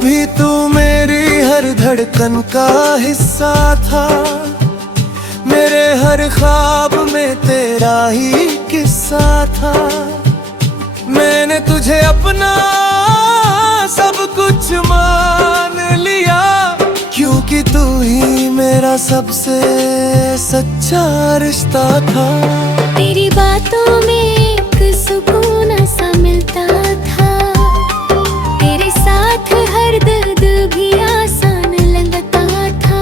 कभी तू मेरी हर धड़कन का हिस्सा था, मेरे हर ख्वाब में तेरा ही किस्सा था। मैंने तुझे अपना सब कुछ मान लिया, क्योंकि तू ही मेरा सबसे सच्चा रिश्ता था। तेरी बातों में एक सुकून सा मिलता था, तेरे साथ हर दर्द भी आसान लगता था।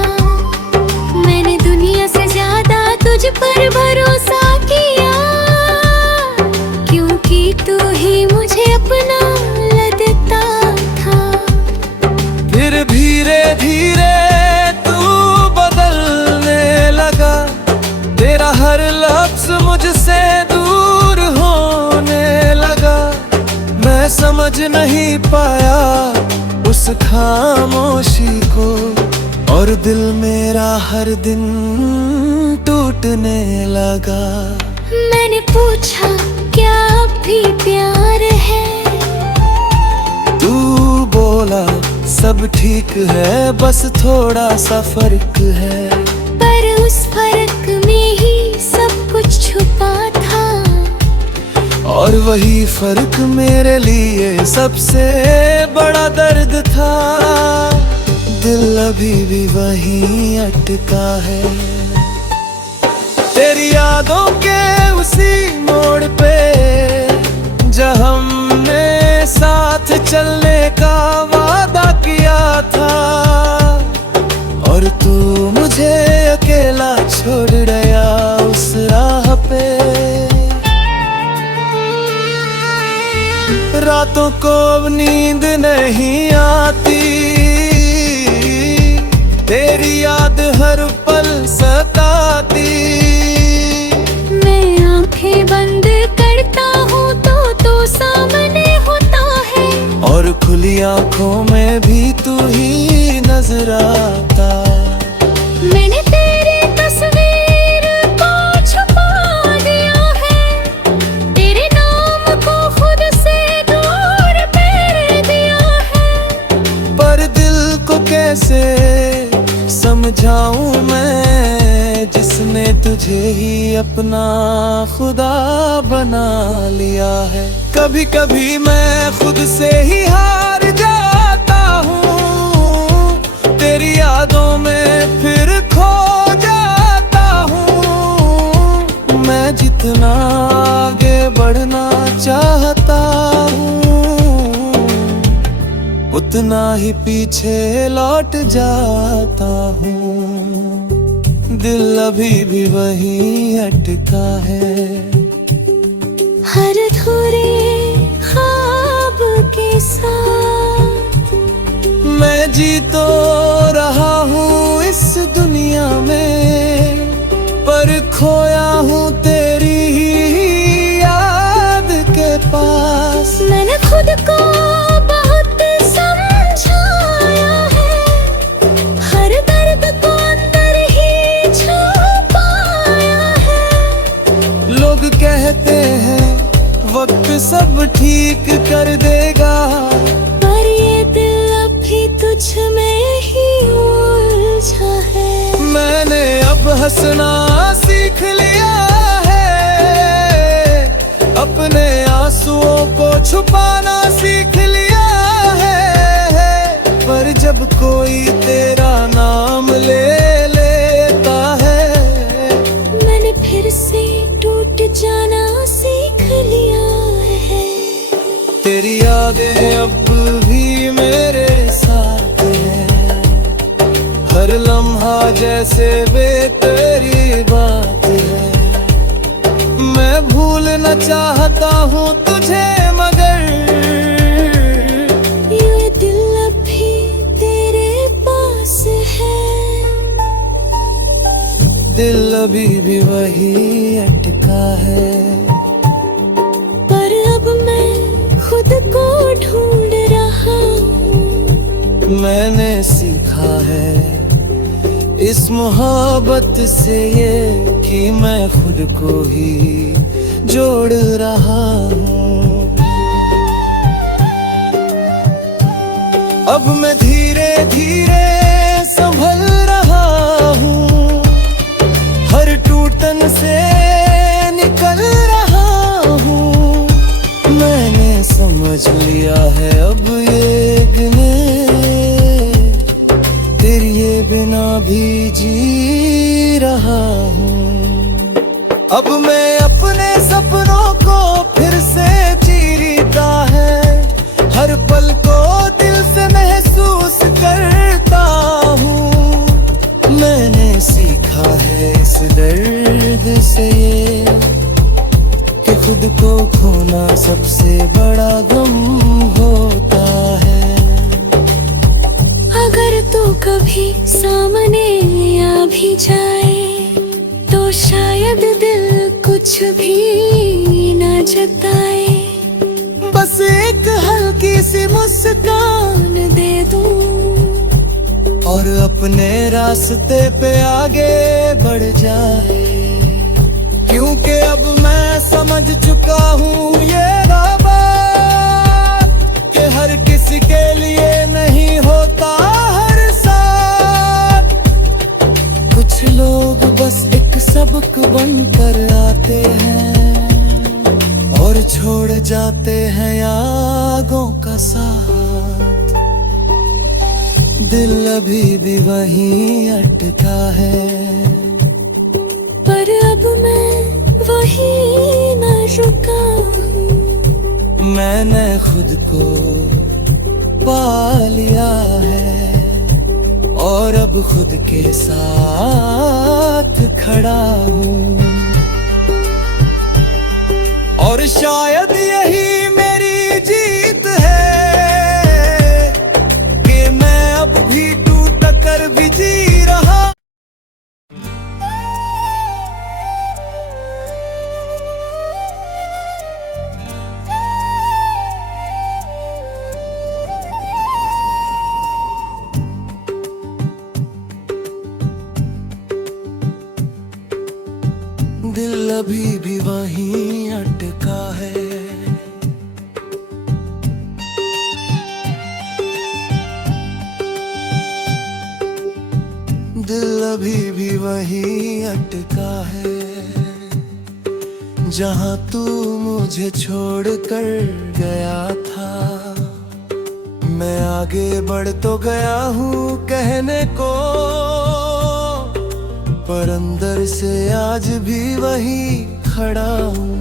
मैंने दुनिया से ज्यादा तुझ पर भरोसा किया, क्योंकि तू ही मुझे अपना लगता था। फिर धीरे धीरे तू बदलने लगा, तेरा हर लफ्ज मुझसे दूर होने लगा। मैं समझ नहीं पाया उस खामोशी को, और दिल मेरा हर दिन टूटने लगा। मैंने पूछा क्या अब भी प्यार है, तू बोला सब ठीक है, बस थोड़ा सा फर्क है। पर उस फर्क में ही सब कुछ छुपा था, और वही फर्क मेरे लिए सबसे बड़ा दर्द था। दिल अभी भी वहीं अटका है, तेरी यादों के उसी मोड़ पे जहाँ हमने साथ चलने का वादा किया था। और तू मुझे अकेला छोड़ गया उस राह पे। रातों को अब नींद नहीं आती, तेरी याद हर पल सताती। मैं आंखें बंद करता हूँ तो सामने होता है, और खुली आंखों में भी तू ही नजर आता। मैंने तेरी तस्वीर को छुपा दिया है, तेरे नाम को खुद से दूर कर दिया है। पर दिल को कैसे समझाऊं मैं, जिसने तुझे ही अपना खुदा बना लिया है। कभी कभी मैं खुद से ही हार जाता हूँ, तेरी यादों में फिर खो जाता हूँ। मैं जितना आगे बढ़ना चाहता हूँ, उतना ही पीछे लौट जाता हूँ। दिल अभी भी वहीं अटका है, हर अधूरे ख्वाब के साथ। मैं जी तो रहा हूँ इस दुनिया में, पर खोया हूँ तेरी ही याद के पास। मैंने खुद को बहुत समझाया है, हर दर्द को अंदर ही छुपाया है। लोग कहते हैं वक्त सब ठीक कर देगा, पर ये दिल अभी तुझ में ही उलझा है। मैंने अब हंसना सीख लिया है, अपने आंसुओं को छुपाना सीख लिया है। पर जब कोई तेरा नाम ले लेता है, मैंने फिर से टूट जाना सीख लिया है। तेरी यादें अब भी मेरे साथ हैं, हर लम्हा जैसे बेतेरी बात है। मैं भूलना चाहता हूँ तुझे, मगर ये दिल अभी तेरे पास है। दिल अभी भी वही अटका है, पर अब मैं खुद को ढूंढ रहा हूँ। मैंने सीखा है इस मोहब्बत से ये, कि मैं खुद को ही जोड़ रहा हूँ। अब मैं धीरे धीरे संभल रहा हूँ, हर टूटन से निकल रहा हूँ। मैंने समझ लिया है अब ये गिने तेरे बिना भी जी रहा हूँ। अब मैं अपने सपनों को फिर से चीरता है, हर पल को दिल से महसूस करता हूँ। मैंने सीखा है इस दर्द से ये कि खुद को खोना सबसे बड़ा गम होता है। अगर तू कभी सामने आ भी जाए तो शायद दिल कुछ भी न जताए, बस एक हल्की सी मुस्कान दे दूं और अपने रास्ते पे आगे बढ़ जाए। क्योंकि अब मैं समझ चुका हूँ ये बात कि हर किसी के लिए नहीं होता हर साथ। कुछ लोग बस एक सबक बनकर आते हैं और छोड़ जाते हैं यादों का साथ। दिल अभी भी वहीं अटका है, पर अब मैं वहीं न रुका हूँ। मैंने खुद को पा लिया है और अब खुद के साथ खड़ा हूँ। और शायद यही मेरी जीत है कि मैं अब भी टूट कर भी जी रहा। दिल अभी भी वहीं अटका है, दिल अभी भी वहीं अटका है जहां तू मुझे छोड़ कर गया था। मैं आगे बढ़ तो गया हूँ कहने को, पर अंदर से आज भी वही खड़ा हूँ।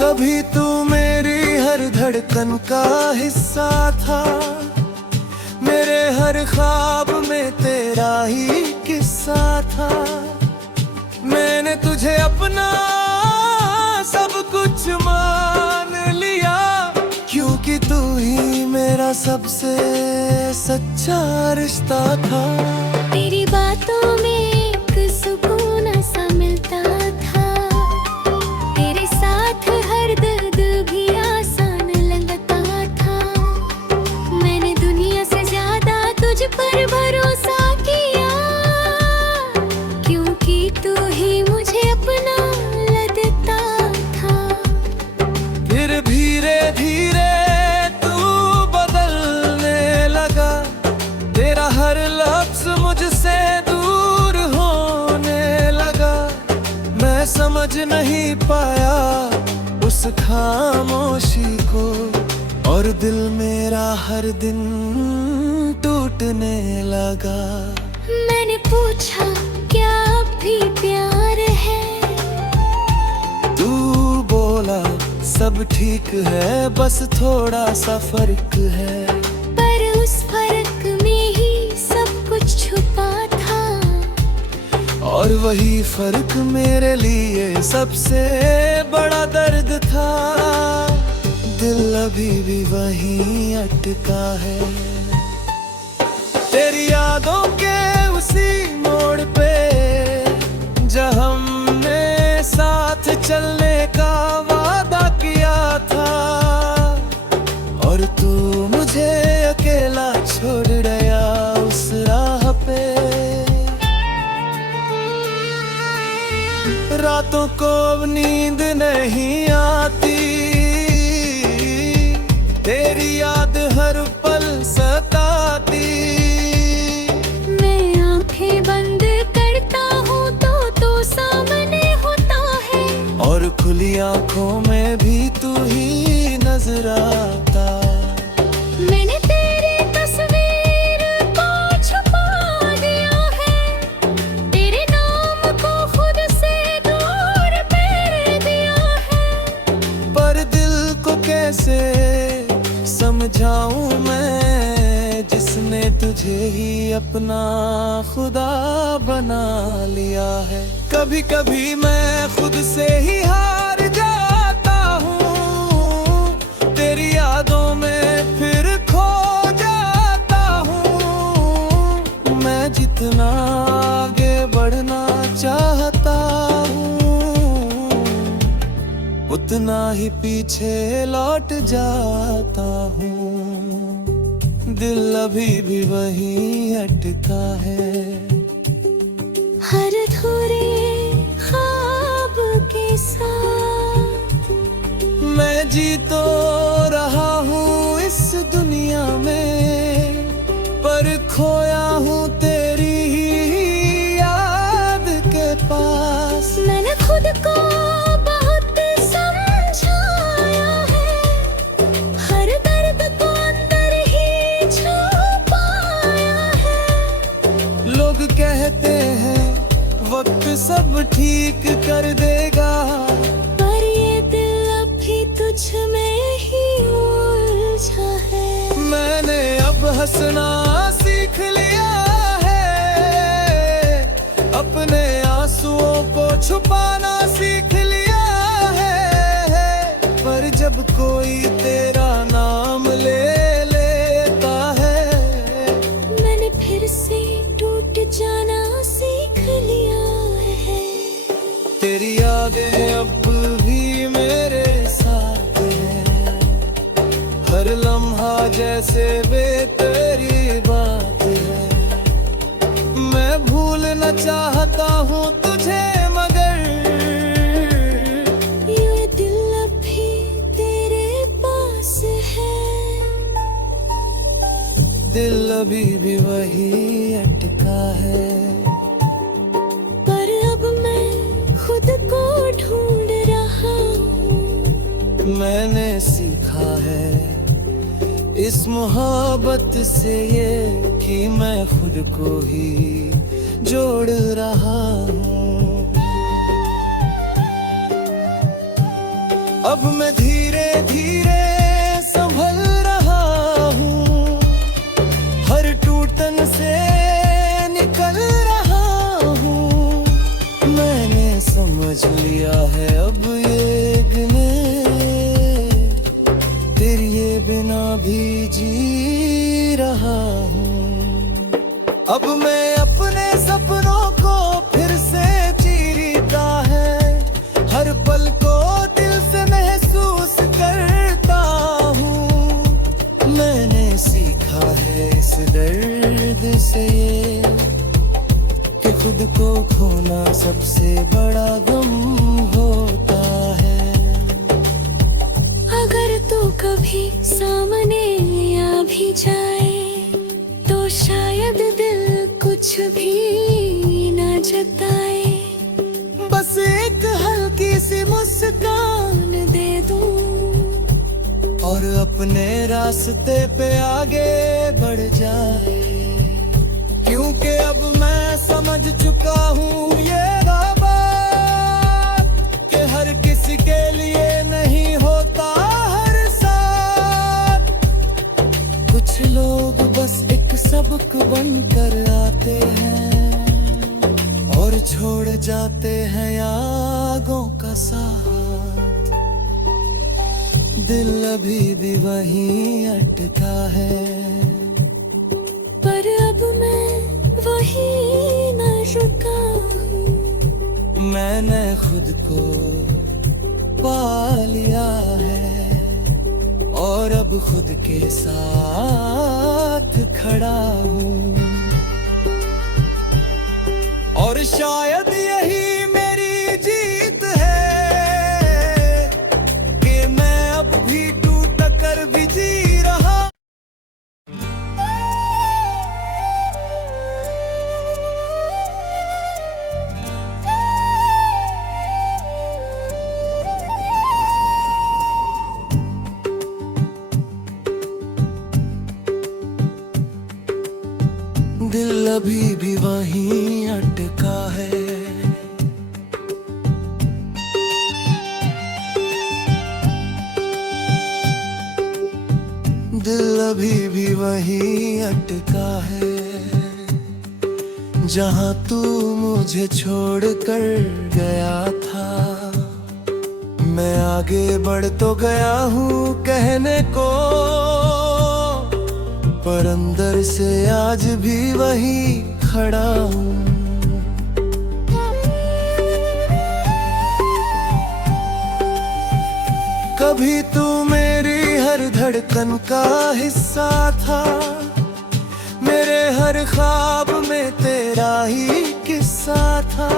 कभी तू मेरी हर धड़कन का हिस्सा था, मेरे हर ख्वाब में तेरा ही किस्सा था। मैंने तुझे अपना सब कुछ मान लिया, क्योंकि तू ही मेरा सबसे सच्चा रिश्ता था। तेरी बातों में एक सुकून सा मिलता था, तेरे साथ हर दर्द भी आसान लगता था। मैंने दुनिया से ज्यादा तुझ पर भरोसा किया, क्योंकि तू ही मुझे अपना लगता था। फिर धीरे धीरे हर लफ्ज़ मुझसे दूर होने लगा। मैं समझ नहीं पाया उस खामोशी को, और दिल मेरा हर दिन टूटने लगा। मैंने पूछा क्या अब भी प्यार है, तू बोला सब ठीक है, बस थोड़ा सा फर्क है। पर उस फर्क में ही सब कुछ छुपा था, और वही फर्क मेरे लिए सबसे बड़ा दर्द था। दिल अभी भी वहीं अटका है, तेरी यादों के उसी मोड़ पे जहाँ हमने साथ चलने का वादा किया था। और तू मुझे अकेला छोड़ गया उस राह पे। रातों को अब नींद नहीं आती, तेरी याद हर पल सताती। मैं आंखें बंद करता हूँ तो सामने होता है, और खुली आंखों में भी तू ही नजर आता। मैंने तेरी तस्वीर को छुपा दिया है, तेरे नाम को खुद से दूर कर दिया है। पर दिल को कैसे समझाऊं मैं, जिसने तुझे ही अपना खुदा बना लिया है। कभी कभी मैं खुद से ही हार जाता हूँ, तेरी यादों में फिर खो जाता हूँ। मैं जितना आगे बढ़ना चाहता हूँ, उतना ही पीछे लौट जाता हूँ। दिल अभी भी वही अटका है, हर अधूरे ख्वाब के साथ। मैं जी तो रहा हूँ इस दुनिया में, पर खोया हूँ तेरी ही याद के पास। मैंने खुद को बहुत समझाया है, हर दर्द को अंदर ही छुपाया है। लोग कहते हैं वक्त सब ठीक कर देगा, पर ये दिल अभी तुझ में ही उलझा है। मैंने अब हंसना सीख लिया है, अपने आंसुओं को छुपाना सीख लिया है। पर जब कोई तेरा नाम ले लेता है, मैंने फिर से टूट जाना सीख लिया है। तेरी यादें अब भी मेरे साथ हैं, हर लम्हा जैसे बेतेरी बात है। मैं भूलना चाहता हूँ तुझे, मगर ये दिल अभी तेरे पास है। दिल अभी भी वही अटका है, पर अब मैं खुद को ढूंढ रहा हूँ। मैंने सीखा है इस मोहब्बत से ये, कि मैं खुद को ही जोड़ रहा हूँ। अब मैं धीरे धीरे संभल रहा हूँ, हर टूटन से निकल रहा हूँ। मैंने समझ लिया है अब ये गिने, तेरे बिना भी जी रहा हूँ। अब मैं अपने सपनों को फिर से जीता है, हर पल को दिल से महसूस करता हूँ। मैंने सीखा है इस दर्द से ये, कि खुद को खोना सबसे बड़ा गम होता है। अगर तू कभी सामने आ भी जाए, तो शायद दिल कुछ भी न जताए। बस एक हल्की सी मुस्कान दे दूं, और अपने रास्ते पे आगे बढ़ जाए। क्योंकि अब मैं समझ चुका हूँ ये बात, कि हर किसी के लिए नहीं होता हर साथ। कुछ लोग बस एक सबक बनकर आते हैं, और छोड़ जाते हैं यादों का साथ। दिल अभी भी वहीं अटका है, पर अब मैं वही न रुका हूँ। मैंने खुद को पा लिया है, और अब खुद के साथ खड़ा हूँ। और शायद यही मेरी अभी भी वहीं अटका है। दिल अभी भी वहीं अटका है, जहां तू मुझे छोड़ कर गया था। मैं आगे बढ़ तो गया हूँ कहने को, पर अंदर से आज भी वही खड़ा हूँ। कभी तू मेरी हर धड़कन का हिस्सा था, मेरे हर ख्वाब में तेरा ही किस्सा था।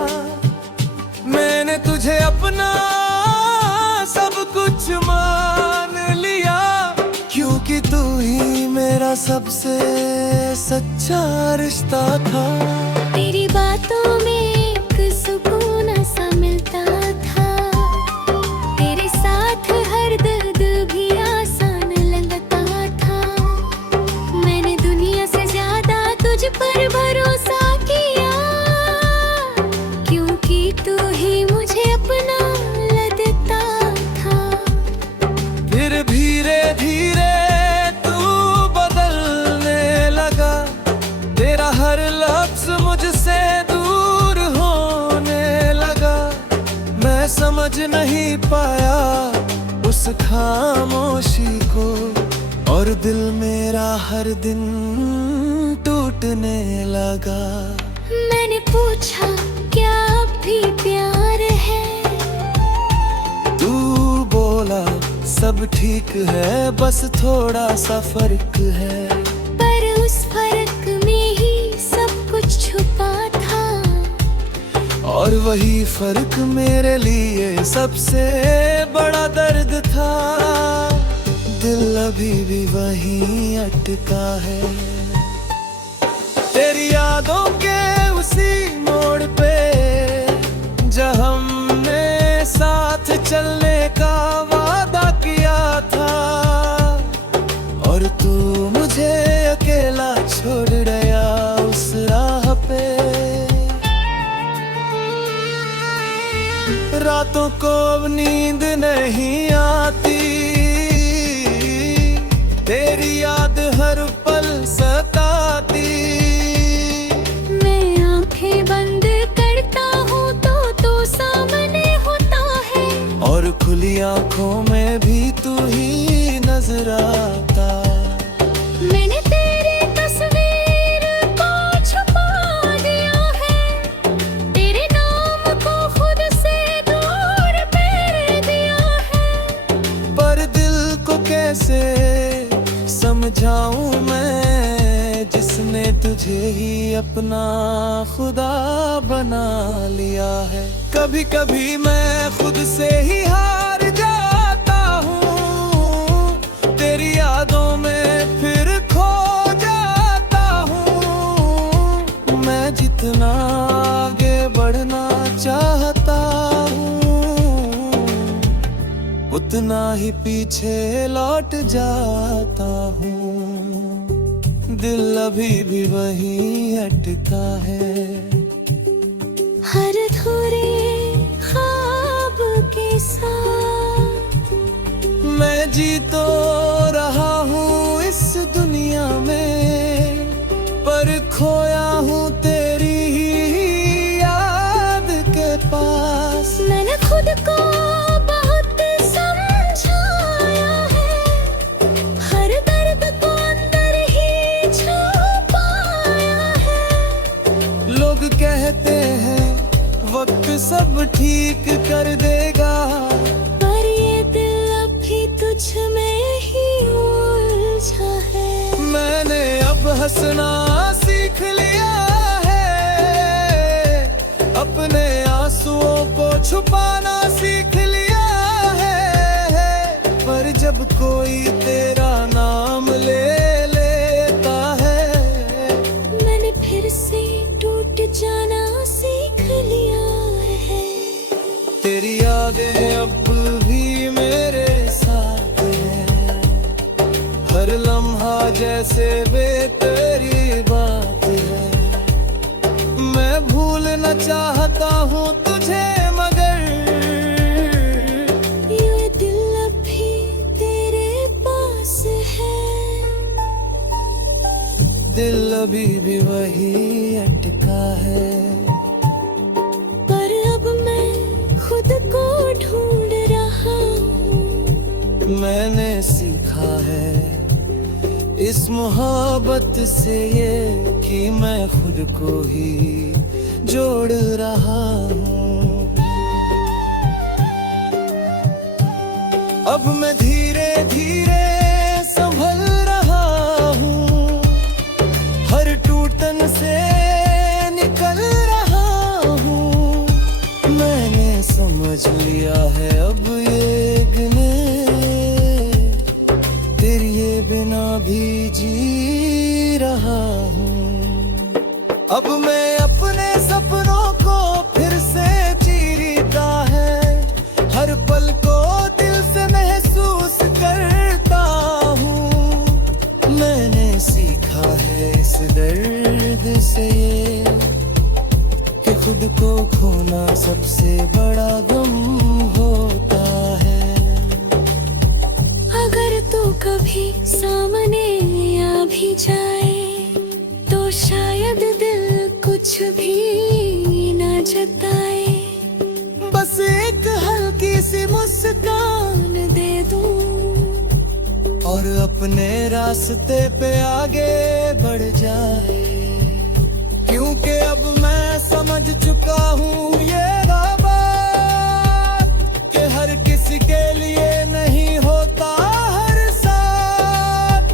मैंने तुझे अपना सब कुछ मान लिया, क्योंकि तू ही मेरा सबसे सच्चा रिश्ता था। तेरी बातों में एक सुकून सा मिलता था, तेरे साथ हर दर्द भी आसान लगता था। मैंने दुनिया से ज्यादा तुझ पर भरोसा किया, क्योंकि तू ही मुझे अपना लगता था। फिर धीरे धीरे तू बदलने लगा, तेरा हर लफ्ज मुझसे दूर होने लगा। मैं समझ नहीं पाया उस खामोशी को, और दिल मेरा हर दिन टूटने लगा। मैंने पूछा क्या अब भी प्यार है, तू बोला सब ठीक है, बस थोड़ा सा फर्क है। पर उस फर्क में ही सब कुछ छुपा था, और वही फर्क मेरे लिए सबसे बड़ा दर्द था। दिल अभी भी वहीं अटका है, तेरी यादों के उसी मोड़ पे, जहाँ हमने साथ चलने का वादा किया था। और तू मुझे अकेला छोड़ गया उस राह पे। रातों को अब नींद नहीं आती, तेरी याद हर पल सताती। मैं आंखें बंद करता हूँ तो सामने होता है, और खुली आंखों में भी तू ही नजर आता। मैंने तेरी तस्वीर को छुपा दिया है, तेरे नाम को खुद से दूर कर दिया है। पर दिल को कैसे समझाऊं मैं, जिसने तुझे ही अपना खुदा बना लिया है। कभी कभी मैं खुद से ही हार जाता हूँ, तेरी यादों में फिर खो जाता हूँ। मैं जितना आगे बढ़ना चाहता हूँ, उतना ही पीछे लौट जाता हूँ। दिल अभी भी वहीं अटका है, हर अधूरे ख्वाब के साथ। मैं जी तो रहा हूँ इस दुनिया में, पर खोया हूँ तेरी ही याद के पास। मैंने खुद को बहुत समझाया है, हर दर्द को अंदर ही छुपाया है। लोग कहते हैं वक्त सब ठीक कर देगा, पर ये दिल अभी तुझ में ही उलझा है। मैंने अब हंसना सीख लिया है, अपने आंसुओं को छुपाना सीख लिया है। पर जब कोई तेरा नाम ले लेता है, मैंने फिर से टूट जाना सीख लिया है। तेरी यादें अब भी मेरे साथ हैं, हर लम्हा जैसे बेतेरी बात है। मैंने सीखा है इस मोहब्बत से ये कि मैं खुद को ही जोड़ रहा हूँ। अब मैं धीरे धीरे संभल रहा हूँ, हर टूटन से निकल रहा हूँ। मैंने समझ लिया है अब ये गिने तेरे बिना भी जी रहा हूँ। अब मैं अपने सपनों को फिर से चीरता है, हर पल को दिल से महसूस करता हूँ। मैंने सीखा है इस दर्द से ये कि खुद को खोना सबसे बड़ा गम होता है। अगर तू कभी सामने आ भी जाए तो शायद दिल कुछ भी न जताए, बस एक हल्की सी मुस्कान दे दूं और अपने रास्ते पे आगे बढ़ जाए। क्योंकि अब मैं समझ चुका हूँ ये बात कि हर किसी के लिए नहीं होता हर साथ।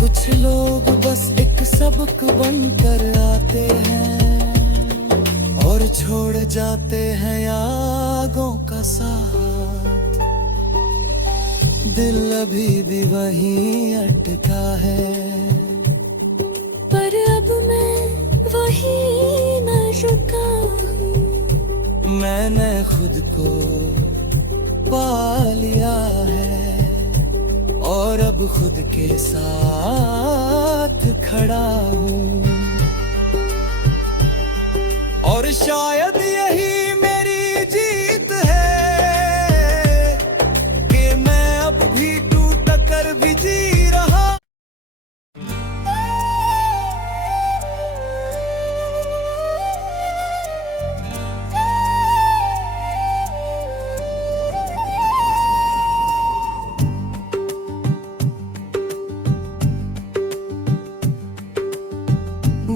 कुछ लोग बस एक सबक बनकर आते हैं और छोड़ जाते हैं यादों का साथ। दिल अभी भी वहीं अटका है, पर अब मैं वही न रुका हूँ। मैंने खुद को पा लिया है और अब खुद के साथ खड़ा हूँ। और शायद यही मेरी जीत है कि मैं अब भी टूट कर भी जी रहा।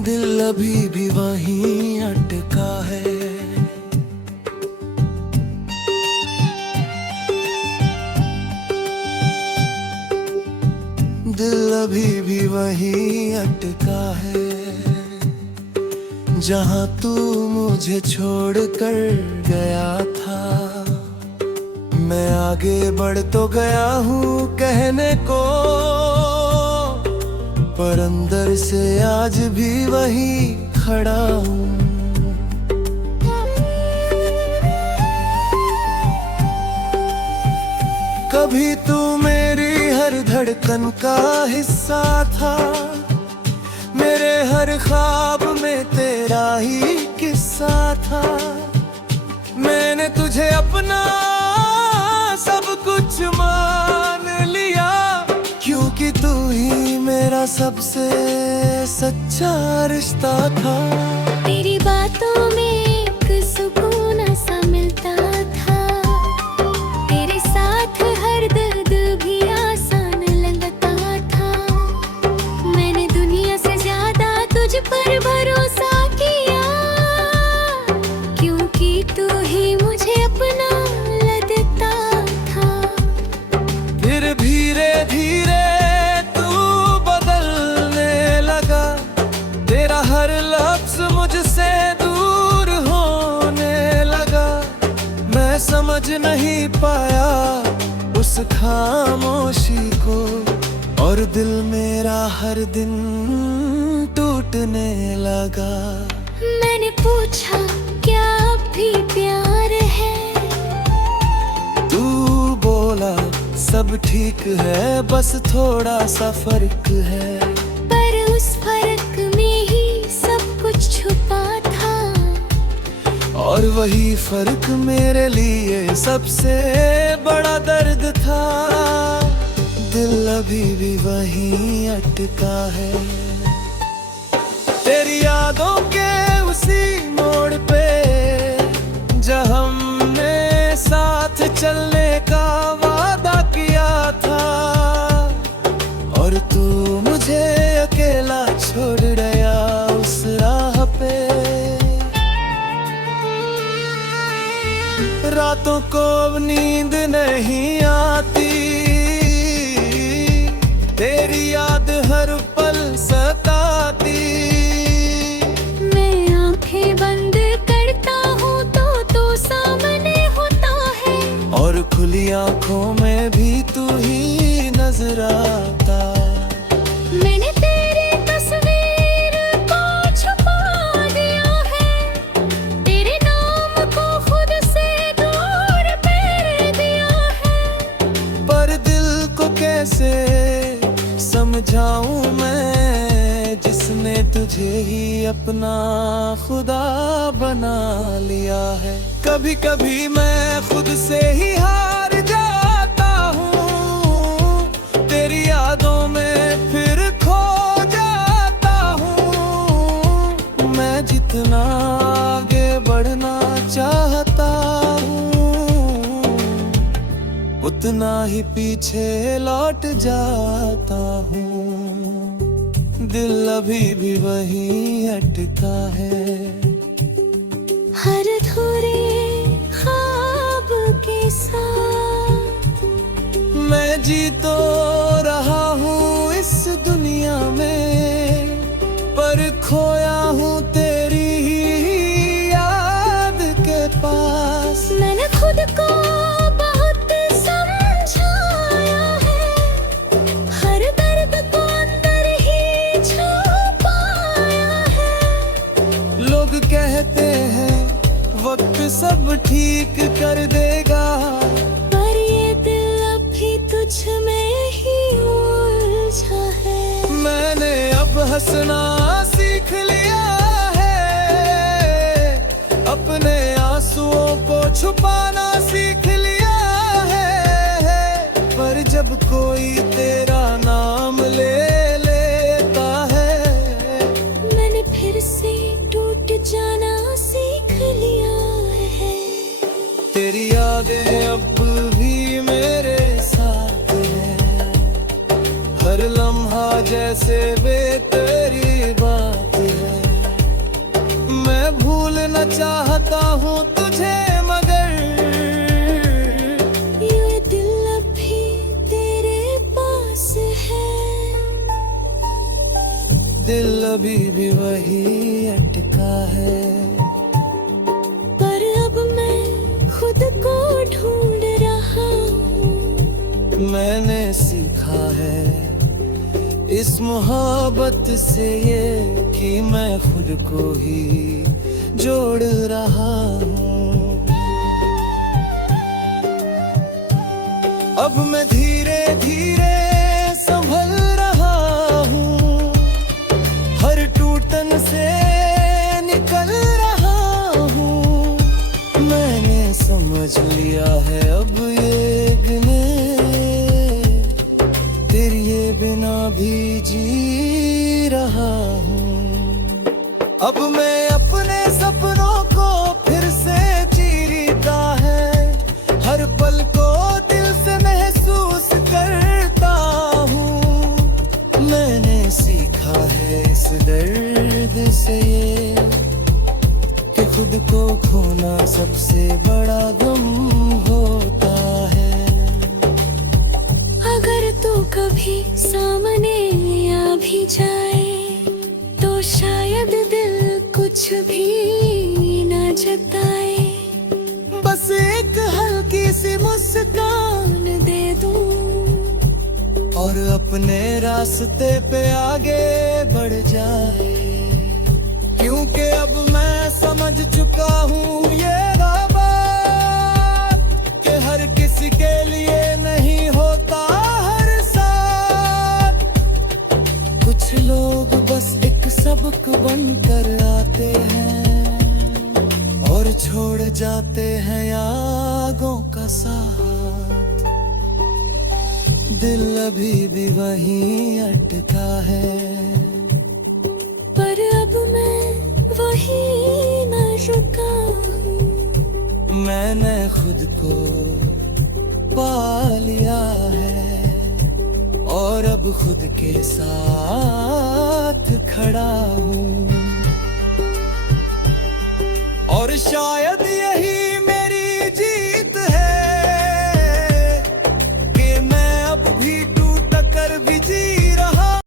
दिल अभी भी वहीं अटका है, दिल अभी भी वहीं अटका है जहां तू मुझे छोड़ कर गया था। मैं आगे बढ़ तो गया हूँ कहने को, पर अंदर से आज भी वही खड़ा हूँ। कभी तू मेरी हर धड़कन का हिस्सा था, मेरे हर ख्वाब में तेरा ही किस्सा था। मैंने तुझे अपना सब कुछ मान लिया, क्योंकि तू ही मेरा सबसे सच्चा रिश्ता था। तेरी बातों में एक सुकून सा मिलता था, तेरे साथ हर दर्द भी आसान लगता था। मैंने दुनिया से ज्यादा तुझ पर भरोसा किया, क्योंकि तू ही मुझे अपना लगता था। फिर धीरे धीरे हर लफ्ज़ मुझसे दूर होने लगा। मैं समझ नहीं पाया उस खामोशी को, और दिल मेरा हर दिन टूटने लगा। मैंने पूछा क्या अब भी प्यार है, तू बोला सब ठीक है, बस थोड़ा सा फर्क है। पर उस फर्क में ही सब कुछ छुपा था, और वही फर्क मेरे लिए सबसे बड़ा दर्द था। दिल अभी भी वहीं अटका है, तेरी यादों के उसी मोड़ पे जहाँ हमने साथ चलने का वादा किया। रातों को अब नींद नहीं आती, तेरी याद हर पल सताती। मैं आंखें बंद करता हूँ तो सामने होता है, और खुली आंखों में भी तू ही नजर आता। मैंने तेरी तस्वीर को छुपा दिया है, तेरे नाम को खुद से दूर कर दिया है। पर दिल को कैसे समझाऊं मैं, जिसने तुझे ही अपना खुदा बना लिया है। कभी कभी मैं खुद से ही हार जाता हूँ, तेरी यादों में फिर खो जाता हूँ। मैं जितना आगे बढ़ना चाहता हूँ, उतना ही पीछे लौट जाता हूँ। दिल अभी भी वही अटका है, हर अधूरे ख्वाब के साथ। मैं जी तो रहा हूँ इस दुनिया में, पर खोया हूँ तेरी ही याद के पास। मैंने खुद को बहुत समझाया है, हर दर्द को अंदर ही छुपाया है। लोग कहते हैं वक्त सब ठीक कर देगा, पर ये दिल अभी तुझ में ही उलझा है। मैंने अब हंसना सीख लिया है, अपने आंसुओं को छुपाना सीख लिया है। पर जब कोई तेरा नाम ले लेता है, मैंने फिर से टूट जाना सीख लिया है। तेरी यादें अब भी मेरे साथ हैं, हर लम्हा जैसे बेतेरी बात है। मैं भूलना चाहता हूँ तुझे, मगर ये दिल अभी तेरे पास है। दिल अभी भी वही अटका है, पर अब मैं खुद को ढूंढ रहा हूँ। मैंने सीखा है इस मोहब्बत से ये, कि मैं खुद को ही जोड़ रहा हूँ। अब मैं धीरे धीरे संभल रहा हूँ, हर टूटन से निकल रहा हूँ। मैंने समझ लिया है अब ये गिने तेरे बिना भी जी रहा हूँ। अब मैं अपने सपनों को फिर से जीता है, हर पल को दिल से महसूस करता हूँ। मैंने सीखा है इस दर्द से ये, कि खुद को खोना सबसे बड़ा गम होता है। अगर तू कभी सामने आ भी जाए, तो शायद दिल कुछ भी न जताए। बस एक हल्की सी मुस्कान दे दूं, और अपने रास्ते पे आगे बढ़ जाए। क्योंकि अब मैं समझ चुका हूँ ये बात, कि हर किसी के लिए नहीं होता हर साथ। कुछ लोग बस एक सबक बनकर आते हैं, और छोड़ जाते हैं यादों का साथ। दिल अभी भी वहीं अटका है, पर अब मैं वही न रुका हूँ। मैंने खुद को पा लिया है, और अब खुद के साथ खड़ा हूँ। और शायद